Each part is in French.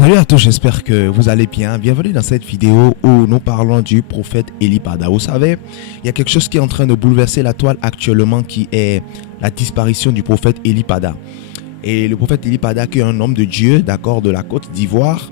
Salut à tous, j'espère que vous allez bien. Bienvenue dans cette vidéo où nous parlons du prophète Eli Pada. Vous savez, il y a quelque chose qui est en train de bouleverser la toile actuellement qui est la disparition du prophète Eli Pada. Et le prophète Eli Pada qui est un homme de Dieu, d'accord, de la Côte d'Ivoire.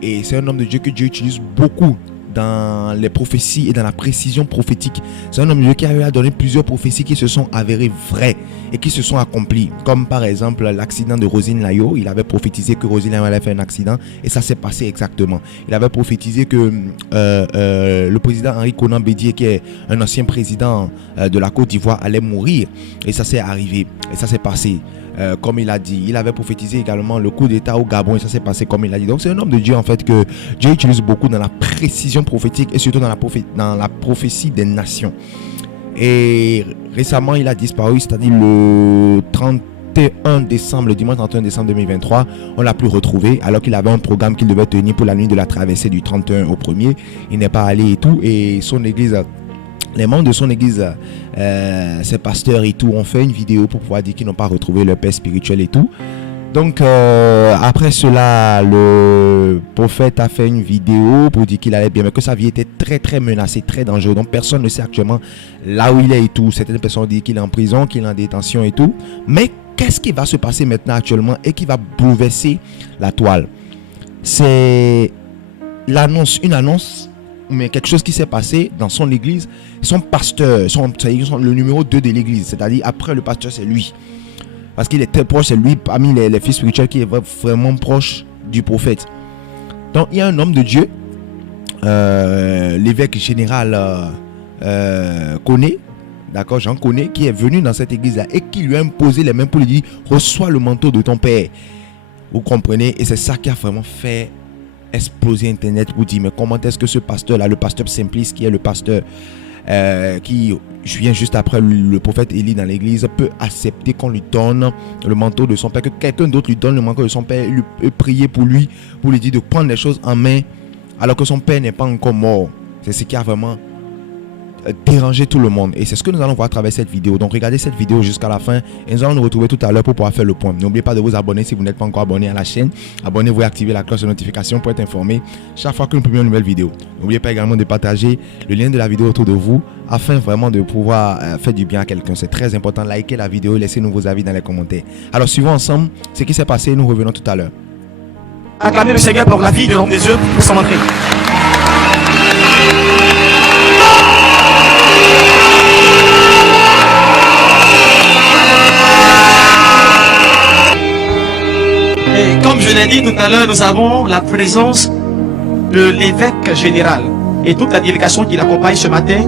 Et c'est un homme de Dieu que Dieu utilise beaucoup dans les prophéties et dans la précision prophétique. C'est un homme de Dieu qui a donné plusieurs prophéties qui se sont avérées vraies et qui se sont accomplies. Comme par exemple l'accident de Rosine Layo. Il avait prophétisé que Rosine Layo allait faire un accident et ça s'est passé exactement. Il avait prophétisé que le président Henri Konan Bédié, qui est un ancien président de la Côte d'Ivoire, allait mourir. Et ça s'est arrivé et ça s'est passé. Comme il a dit, il avait prophétisé également le coup d'état au Gabon et ça s'est passé comme il a dit. Donc c'est un homme de Dieu en fait que Dieu utilise beaucoup dans la précision prophétique et surtout dans la prophétie des nations. Et récemment il a disparu, c'est-à-dire le 31 décembre, le dimanche 31 décembre 2023, on l'a plus retrouvé alors qu'il avait un programme qu'il devait tenir pour la nuit de la traversée du 31 au 1er. Il n'est pas allé et tout, et son église, les membres de son église, ses pasteurs et tout, ont fait une vidéo pour pouvoir dire qu'ils n'ont pas retrouvé leur père spirituel et tout. Donc après cela, le prophète a fait une vidéo pour dire qu'il allait bien, mais que sa vie était très menacée, très dangereuse. Donc personne ne sait actuellement là où il est et tout. Certaines personnes disent qu'il est en prison, qu'il est en détention et tout. Mais qu'est-ce qui va se passer maintenant actuellement et qui va bouleverser la toile? C'est une annonce, mais quelque chose qui s'est passé dans son église. Son pasteur, le numéro 2 de l'église, c'est-à-dire après le pasteur, c'est lui. Parce qu'il est très proche, c'est lui parmi les fils spirituels qui est vraiment proche du prophète. Donc il y a un homme de Dieu, l'évêque général Koné, d'accord, Jean Koné, qui est venu dans cette église-là et qui lui a imposé les mains pour lui dire: reçois le manteau de ton père. Vous comprenez? Et c'est ça qui a vraiment fait exploser Internet pour dire: mais comment est-ce que ce pasteur-là, le pasteur Simplice, qui est le pasteur qui vient juste après le prophète Élie dans l'église, peut accepter qu'on lui donne le manteau de son père, que quelqu'un d'autre lui donne le manteau de son père, lui prier pour lui dire de prendre les choses en main alors que son père n'est pas encore mort. C'est ce qui a vraiment dérangé tout le monde et c'est ce que nous allons voir à travers cette vidéo. Donc regardez cette vidéo jusqu'à la fin et nous allons nous retrouver tout à l'heure pour pouvoir faire le point. N'oubliez pas de vous abonner si vous n'êtes pas encore abonné à la chaîne. Abonnez-vous et activez la cloche de notification pour être informé chaque fois que nous publions une nouvelle vidéo. N'oubliez pas également de partager le lien de la vidéo autour de vous afin vraiment de pouvoir faire du bien à quelqu'un. C'est très important. Likez la vidéo et laissez-nous vos avis dans les commentaires. Alors suivons ensemble ce qui s'est passé. Nous revenons tout à l'heure. Acclamez le Seigneur pour la vie de l'homme des yeux pour son entrée. Et comme je l'ai dit tout à l'heure, nous avons la présence de l'évêque général et toute la délégation qui l'accompagne ce matin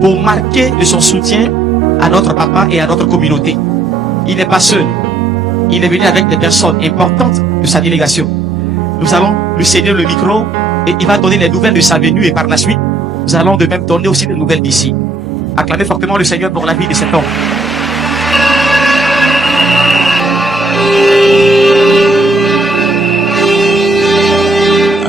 pour marquer de son soutien à notre papa et à notre communauté. Il n'est pas seul. Il est venu avec des personnes importantes de sa délégation. Nous allons lui céder le micro et il va donner les nouvelles de sa venue et par la suite, nous allons de même donner aussi des nouvelles d'ici. Acclamez fortement le Seigneur pour la vie de cet homme.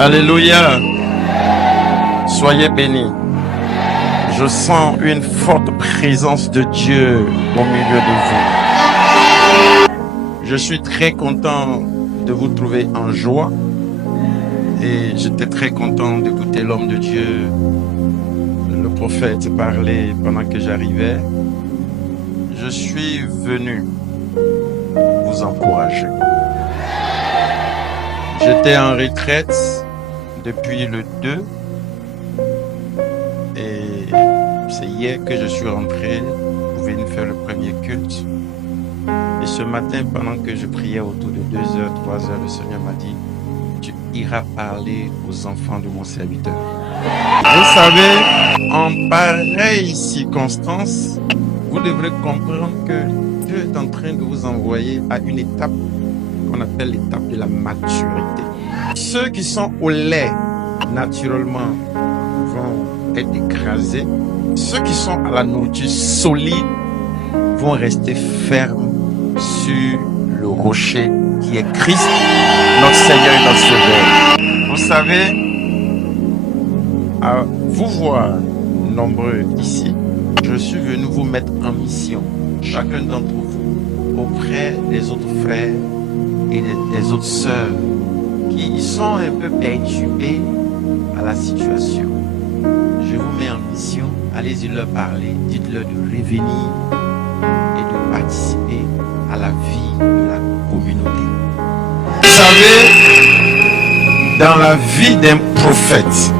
Alléluia. Soyez bénis. Je sens une forte présence de Dieu au milieu de vous. Je suis très content de vous trouver en joie et j'étais très content d'écouter l'homme de Dieu, le prophète, parler pendant que j'arrivais. Je suis venu vous encourager. J'étais en retraite depuis le 2 et c'est hier que je suis rentré pour venir faire le premier culte. Et ce matin, pendant que je priais autour de 2 heures, 3 heures, le Seigneur m'a dit: tu iras parler aux enfants de mon serviteur. Vous savez, en pareille circonstance, vous devrez comprendre que Dieu est en train de vous envoyer à une étape qu'on appelle l'étape de la maturité. Ceux qui sont au lait, naturellement, vont être écrasés. Ceux qui sont à la nourriture solide vont rester fermes sur le rocher qui est Christ, notre Seigneur et notre Sauveur. Vous savez, à vous voir nombreux ici, je suis venu vous mettre en mission, chacun d'entre vous, auprès des autres frères et des autres sœurs qui ils sont un peu perturbés à la situation. Je vous mets en mission, allez-y leur parler, dites-leur de revenir et de participer à la vie de la communauté. Vous savez, dans la vie d'un prophète,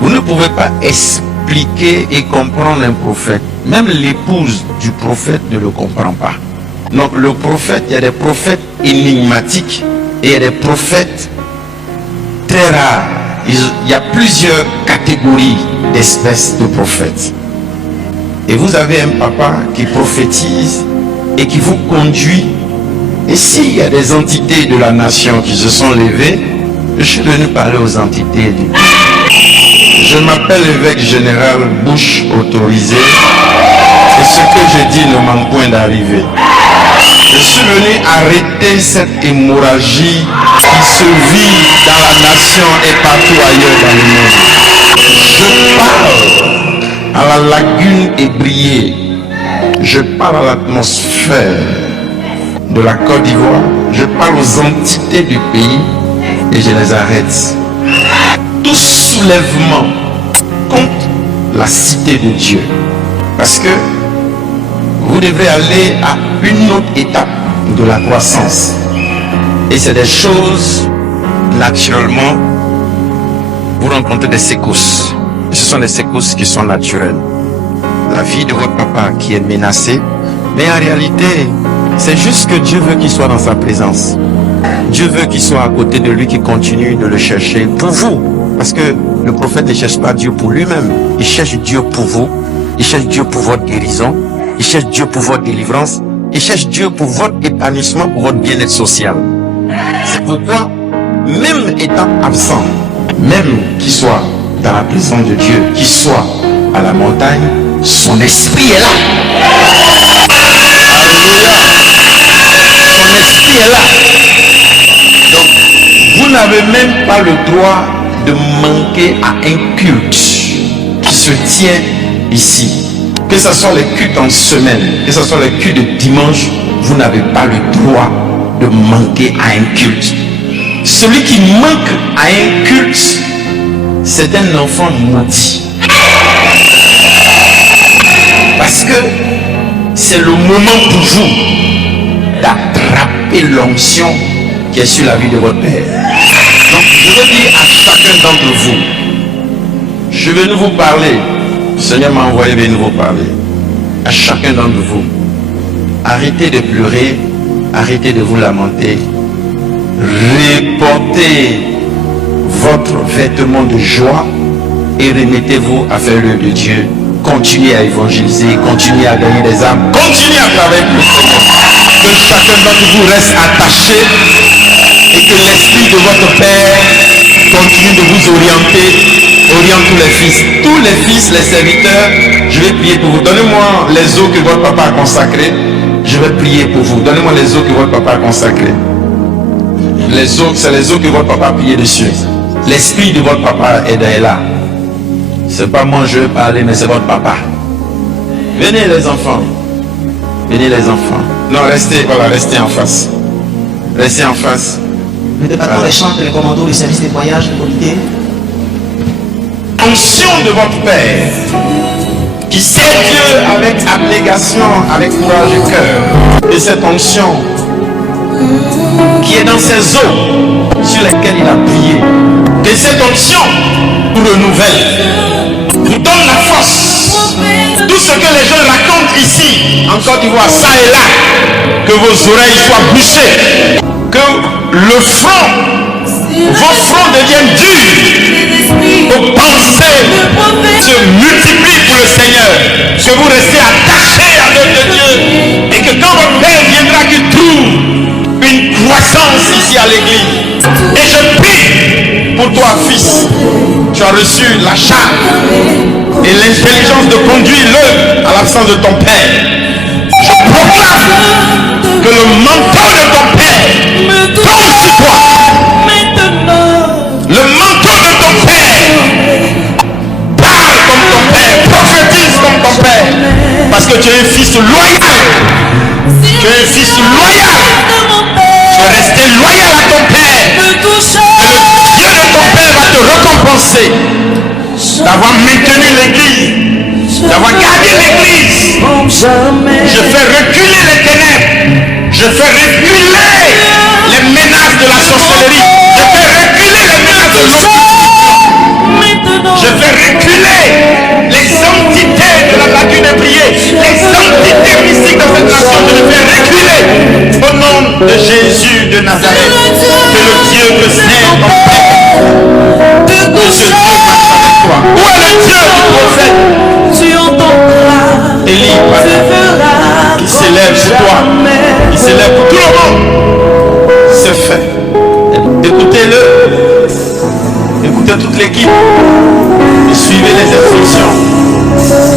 vous ne pouvez pas expliquer et comprendre un prophète. Même l'épouse du prophète ne le comprend pas. Donc le prophète, il y a des prophètes énigmatiques et il y a des prophètes très rares. Il y a plusieurs catégories d'espèces de prophètes. Et vous avez un papa qui prophétise et qui vous conduit. Et s'il y a des entités de la nation qui se sont levées, je suis venu parler aux entités du pays. Je m'appelle l'évêque général Bouche autorisé. Et ce que je dis ne manque point d'arriver. Je suis venu arrêter cette hémorragie qui se vit dans la nation et partout ailleurs dans le monde. Je parle à la lagune ébriée. Je parle à l'atmosphère de la Côte d'Ivoire. Je parle aux entités du pays et je les arrête. Tout soulèvement contre la cité de Dieu. Parce que vous devez aller à une autre étape de la croissance. Et c'est des choses, naturellement, vous rencontrez des secousses. Et ce sont des secousses qui sont naturelles. La vie de votre papa qui est menacée, mais en réalité, c'est juste que Dieu veut qu'il soit dans sa présence. Dieu veut qu'il soit à côté de lui, qui continue de le chercher pour vous. Parce que le prophète ne cherche pas Dieu pour lui-même. Il cherche Dieu pour vous. Il cherche Dieu pour votre guérison. Il cherche Dieu pour votre délivrance. Il cherche Dieu pour votre épanouissement, pour votre bien-être social. C'est pourquoi, même étant absent, même qu'il soit dans la présence de Dieu, qu'il soit à la montagne, son esprit est là. Alléluia. Son esprit est là. Donc, vous n'avez même pas le droit de manquer à un culte qui se tient ici. Que ce soit les cultes en semaine, que ce soit les cultes de dimanche, vous n'avez pas le droit de manquer à un culte. Celui qui manque à un culte, c'est un enfant maudit. Parce que c'est le moment pour vous d'attraper l'onction qui est sur la vie de votre Père. Donc je veux dire à chacun d'entre vous, je vais nous vous parler. Le Seigneur m'a envoyé venir vous parler. À chacun d'entre vous, arrêtez de pleurer, arrêtez de vous lamenter, reportez votre vêtement de joie et remettez-vous à faire l'œuvre de Dieu. Continuez à évangéliser, continuez à gagner des âmes, continuez à travailler pour le Seigneur. Que chacun d'entre vous reste attaché et que l'esprit de votre Père continue de vous orienter. Oriente tous les fils. Tous les fils, les serviteurs, je vais prier pour vous. Donnez-moi les eaux que votre papa a consacrées. Je vais prier pour vous. Donnez-moi les eaux que votre papa a consacrées. Les eaux, c'est les eaux que votre papa a prié dessus. L'esprit de votre papa est là. C'est pas moi je vais parler, mais c'est votre papa. Venez les enfants. Venez les enfants. Non, restez, voilà, restez en face. Restez en face. Le département des chambres, les commandos, le service des voyages, le comité. Onction de votre Père, qui sert Dieu avec abnégation, avec courage et cœur. Et cette onction qui est dans ses eaux sur lesquelles il a prié. Et cette onction vous renouvelle, vous donne la force. Tout ce que les gens racontent ici, en Côte d'Ivoire, ça et là, que vos oreilles soient bouchées, que le front, vos fronts deviennent durs, vos pensées se multiplient pour le Seigneur, que vous restez attachés à l'œuvre de Dieu, et que quand votre Père viendra, qu'il trouve une croissance ici à l'église. Et je prie pour toi, fils, tu as reçu la charge et l'intelligence de conduire l'œuvre à l'absence de ton Père. Je proclame que le manteau de ton Père tombe sur toi. Le manteau de ton Père parle comme ton Père, prophétise comme ton Père, parce que tu es un fils loyal. Tu es un fils loyal. Tu es resté loyal à ton Père. De jamais. Je fais reculer les ténèbres. Je fais reculer les menaces de la sorcellerie. Je fais reculer les menaces de l'occultisme. Maintenant, Je fais reculer les entités de la lagune ébriée, les entités mystiques de cette nation. Je les fais reculer au nom de Jésus de Nazareth. Que le Dieu que c'est en paix. de Que ce toucher, Dieu marche avec toi. Où est le Dieu du prophète tu entendras, Élie, tu verras qui s'élève pour toi, qui s'élève pour tout le monde? C'est fait. Écoutez-le. Écoutez toute l'équipe. Et suivez les instructions.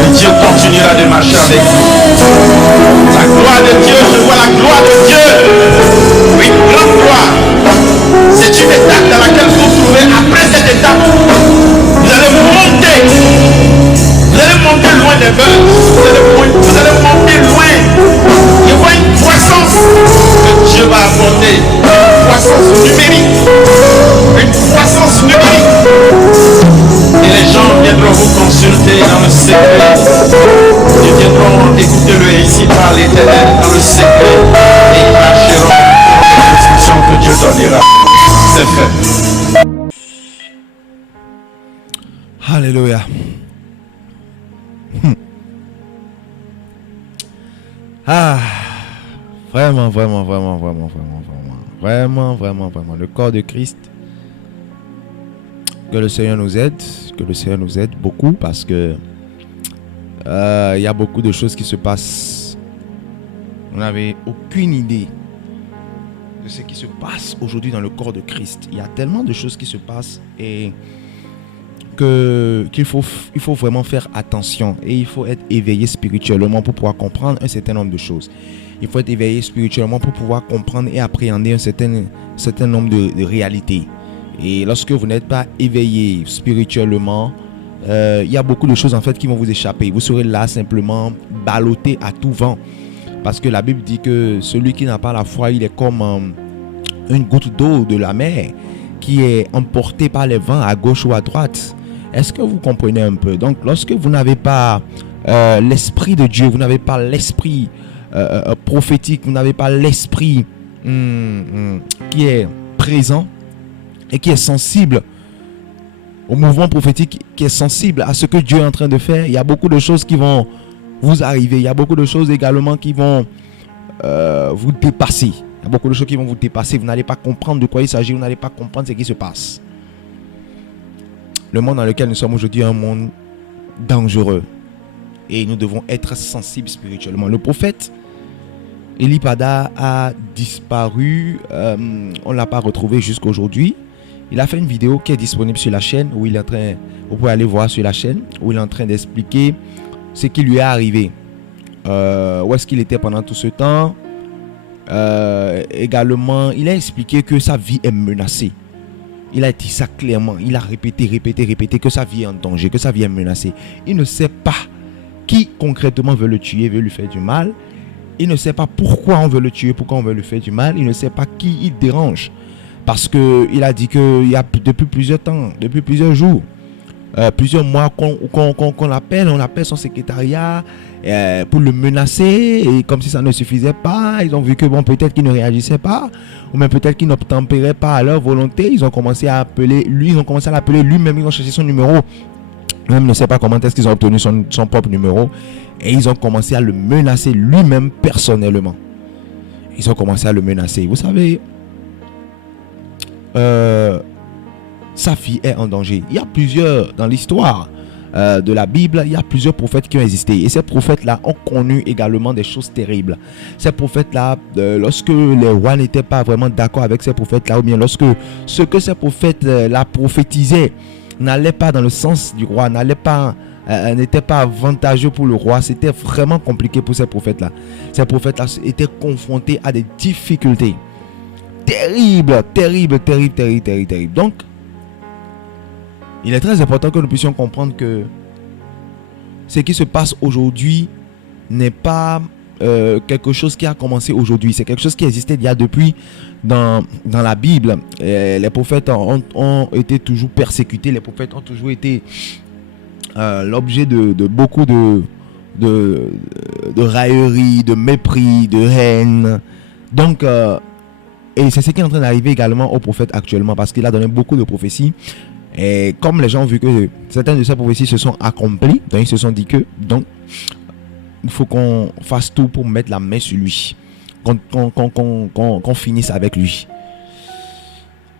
Et Dieu continuera de marcher avec vous. La gloire de Dieu, je vois la gloire de Dieu. Une grande gloire. C'est une étape dans laquelle vous vous trouvez. Après cette étape, vous allez monter. Vous allez monter loin des beurs. Vous allez monter loin. Il y a une croissance que Dieu va apporter. Une croissance numérique. Une croissance numérique. Et les gens viendront vous consulter dans le secret. Ils viendront écouter le ici par l'Éternel dans le secret. Et ils marcheront dans les instructions que Dieu donnera. C'est fait. Alléluia. Ah, vraiment, le corps de Christ. Que le Seigneur nous aide beaucoup parce que il y a beaucoup de choses qui se passent. On n'avait aucune idée de ce qui se passe aujourd'hui dans le corps de Christ. Il y a tellement de choses qui se passent et qu'il faut vraiment faire attention et il faut être éveillé spirituellement pour pouvoir comprendre un certain nombre de choses. Il faut être éveillé spirituellement pour pouvoir comprendre et appréhender un certain nombre de réalités. Et lorsque vous n'êtes pas éveillé spirituellement, il y a beaucoup de choses en fait qui vont vous échapper. Vous serez là simplement ballotté à tout vent. Parce que la Bible dit que celui qui n'a pas la foi, il est comme une goutte d'eau de la mer qui est emportée par les vents à gauche ou à droite. Est-ce que vous comprenez un peu? Donc lorsque vous n'avez pas l'esprit de Dieu, vous n'avez pas l'esprit prophétique, vous n'avez pas l'esprit qui est présent et qui est sensible au mouvement prophétique, qui est sensible à ce que Dieu est en train de faire, il y a beaucoup de choses qui vont vous arriver. Il y a beaucoup de choses également qui vont vous dépasser. Il y a beaucoup de choses qui vont vous dépasser. Vous n'allez pas comprendre de quoi il s'agit. Vous n'allez pas comprendre ce qui se passe. Le monde dans lequel nous sommes aujourd'hui est un monde dangereux. Et nous devons être sensibles spirituellement. Le prophète Eli Pada a disparu. On ne l'a pas retrouvé jusqu'à aujourd'hui. Il a fait une vidéo qui est disponible sur la chaîne. Où il est en train, vous pouvez aller voir sur la chaîne. Où il est en train d'expliquer ce qui lui est arrivé. Où est-ce qu'il était pendant tout ce temps. Également, il a expliqué que sa vie est menacée. Il a dit ça clairement. Il a répété que sa vie est en danger, que sa vie est menacée. Il ne sait pas qui concrètement veut le tuer, veut lui faire du mal. Il ne sait pas pourquoi on veut le tuer, pourquoi on veut lui faire du mal. Il ne sait pas qui il dérange. Parce qu'il a dit qu'il y a depuis plusieurs temps, depuis plusieurs jours, plusieurs mois qu'on l'appelle, on appelle son secrétariat pour le menacer. Et comme si ça ne suffisait pas, ils ont vu que bon, peut-être qu'il ne réagissait pas, ou même peut-être qu'il n'obtempérait pas à leur volonté. Ils ont commencé à appeler lui, ils ont commencé à l'appeler lui-même, ils ont cherché son numéro. Même ne sait pas comment est-ce qu'ils ont obtenu son propre numéro. Et ils ont commencé à le menacer lui-même personnellement. Ils ont commencé à le menacer. Vous savez, sa fille est en danger. Il y a plusieurs dans l'histoire de la Bible, il y a plusieurs prophètes qui ont existé. Et ces prophètes-là ont connu également des choses terribles. Ces prophètes-là, lorsque les rois n'étaient pas vraiment d'accord avec ces prophètes-là, ou bien lorsque ce que ces prophètes-là prophétisaient n'allait pas dans le sens du roi, n'était pas avantageux pour le roi, c'était vraiment compliqué pour ces prophètes-là. Ces prophètes-là étaient confrontés à des difficultés terribles. Donc, il est très important que nous puissions comprendre que ce qui se passe aujourd'hui n'est pas quelque chose qui a commencé aujourd'hui. C'est quelque chose qui existait il y a depuis dans la Bible. Les prophètes ont été toujours persécutés. Les prophètes ont toujours été l'objet de beaucoup de raillerie, de mépris, de haine. Donc, et c'est ce qui est en train d'arriver également au prophète actuellement, parce qu'il a donné beaucoup de prophéties. Et comme les gens ont vu que certaines de ces prophéties se sont accomplies, donc ils se sont dit que, donc, il faut qu'on fasse tout pour mettre la main sur lui, qu'on finisse avec lui.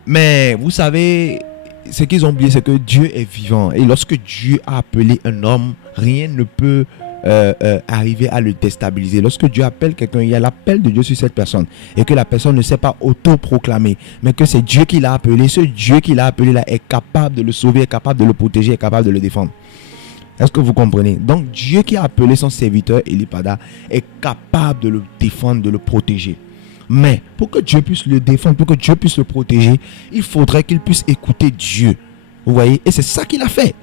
Mais vous savez, ce qu'ils ont oublié, c'est que Dieu est vivant. Et lorsque Dieu a appelé un homme, rien ne peut arriver à le déstabiliser. Lorsque Dieu appelle quelqu'un, il y a l'appel de Dieu sur cette personne. Et que la personne ne s'est pas auto-proclamée, mais que c'est Dieu qui l'a appelé. Ce Dieu qui l'a appelé là est capable de le sauver, est capable de le protéger, est capable de le défendre. Est-ce que vous comprenez? Donc Dieu qui a appelé son serviteur Eli Pada est capable de le défendre, de le protéger. Mais pour que Dieu puisse le défendre, pour que Dieu puisse le protéger, il faudrait qu'il puisse écouter Dieu. Vous voyez? Et c'est ça qu'il a fait.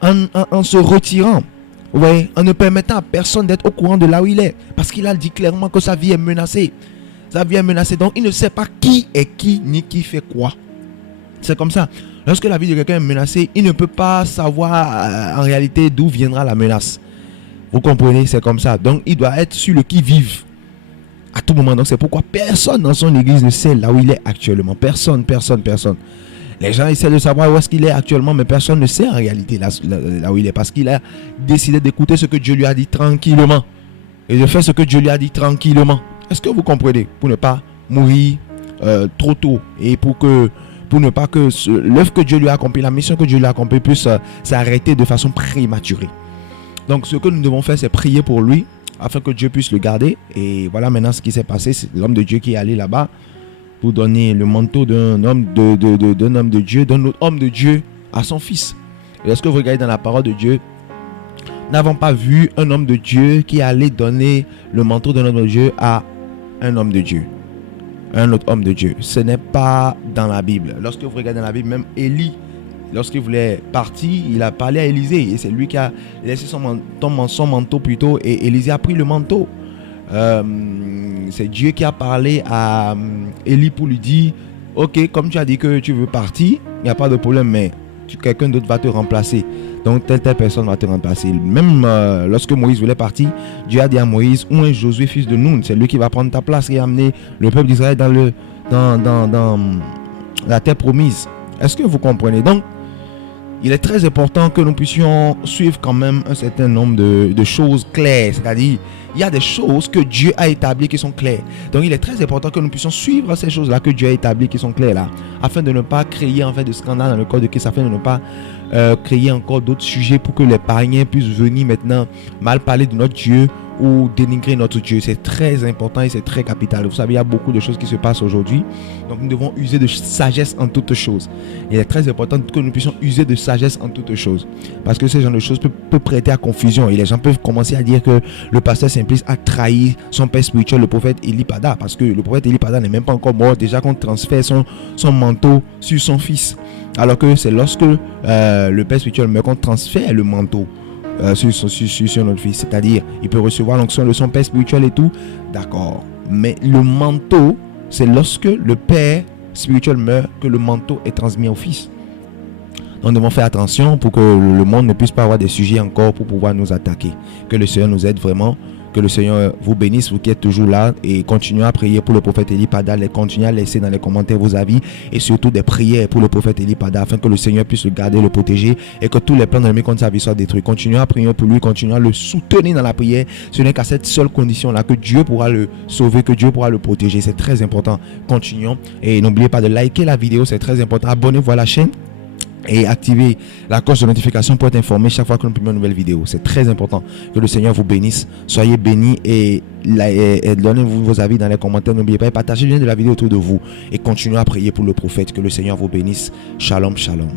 En se retirant. Vous voyez? En ne permettant à personne d'être au courant de là où il est. Parce qu'il a dit clairement que sa vie est menacée. Sa vie est menacée. Donc il ne sait pas qui est qui, ni qui fait quoi. C'est comme ça. Lorsque la vie de quelqu'un est menacée, il ne peut pas savoir en réalité d'où viendra la menace. Vous comprenez? C'est comme ça. Donc il doit être sur le qui-vive à tout moment. Donc c'est pourquoi personne dans son église ne sait là où il est actuellement. Personne. Les gens essaient de savoir où est-ce qu'il est actuellement, mais personne ne sait en réalité là où il est, parce qu'il a décidé d'écouter ce que Dieu lui a dit tranquillement et de faire ce que Dieu lui a dit tranquillement. Est-ce que vous comprenez? Pour ne pas mourir trop tôt et pour ne pas que l'œuvre que Dieu lui a accompli, la mission que Dieu lui a accomplie puisse s'arrêter de façon prématurée. Donc ce que nous devons faire, c'est prier pour lui afin que Dieu puisse le garder. Et voilà maintenant ce qui s'est passé. C'est l'homme de Dieu qui est allé là-bas pour donner le manteau d'un homme de Dieu, d'un autre homme de Dieu à son fils. Et lorsque vous regardez dans la parole de Dieu, nous n'avons pas vu un homme de Dieu qui allait donner le manteau d'un homme de Dieu à un homme de Dieu, un autre homme de Dieu. Ce n'est pas dans la Bible. Lorsque vous regardez dans la Bible, même Élie, lorsqu'il voulait partir, il a parlé à Élisée et c'est lui qui a laissé son manteau plutôt, et Élisée a pris le manteau. C'est Dieu qui a parlé à Élie pour lui dire: ok, comme tu as dit que tu veux partir, il n'y a pas de problème, mais quelqu'un d'autre va te remplacer. Donc telle personne va te remplacer. Même lorsque Moïse voulait partir, Dieu a dit à Moïse: ou un Josué fils de Nun, c'est lui qui va prendre ta place et amener le peuple d'Israël dans la terre promise. Est-ce que vous comprenez? Donc il est très important que nous puissions suivre quand même un certain nombre de choses claires. C'est-à-dire, il y a des choses que Dieu a établies qui sont claires. Donc il est très important que nous puissions suivre ces choses-là que Dieu a établies qui sont claires là, afin de ne pas créer en fait de scandale dans le corps de Christ, afin de ne pas créer encore d'autres sujets pour que les païens puissent venir maintenant mal parler de notre Dieu ou dénigrer notre Dieu. C'est très important et c'est très capital. Vous savez, il y a beaucoup de choses qui se passent aujourd'hui. Donc nous devons user de sagesse en toutes choses. Il est très important que nous puissions user de sagesse en toutes choses. Parce que ce genre de choses peut prêter à confusion. Et les gens peuvent commencer à dire que le pasteur Simplice a trahi son père spirituel, le prophète Eli Pada. Parce que le prophète Eli Pada n'est même pas encore mort. Déjà qu'on transfère son manteau sur son fils. Alors que c'est lorsque le père spirituel meurt qu'on transfère le manteau sur notre fils. C'est-à-dire, il peut recevoir l'onction de son père spirituel et tout. D'accord. Mais le manteau, c'est lorsque le père spirituel meurt que le manteau est transmis au fils. Donc nous devons faire attention pour que le monde ne puisse pas avoir des sujets encore pour pouvoir nous attaquer. Que le Seigneur nous aide vraiment. Que le Seigneur vous bénisse, vous qui êtes toujours là, et continuez à prier pour le prophète Eli Pada. Continuez à laisser dans les commentaires vos avis et surtout des prières pour le prophète Eli Pada afin que le Seigneur puisse le garder, le protéger et que tous les plans de l'ennemi contre sa vie soient détruits. Continuez à prier pour lui, continuez à le soutenir dans la prière. Ce n'est qu'à cette seule condition-là que Dieu pourra le sauver, que Dieu pourra le protéger. C'est très important. Continuons et n'oubliez pas de liker la vidéo, c'est très important. Abonnez-vous à la chaîne et activez la cloche de notification pour être informé chaque fois que nous publions une nouvelle vidéo. C'est très important. Que le Seigneur vous bénisse. Soyez bénis et donnez-vous vos avis dans les commentaires. N'oubliez pas de partager le lien de la vidéo autour de vous et continuez à prier pour le prophète. Que le Seigneur vous bénisse. Shalom, shalom.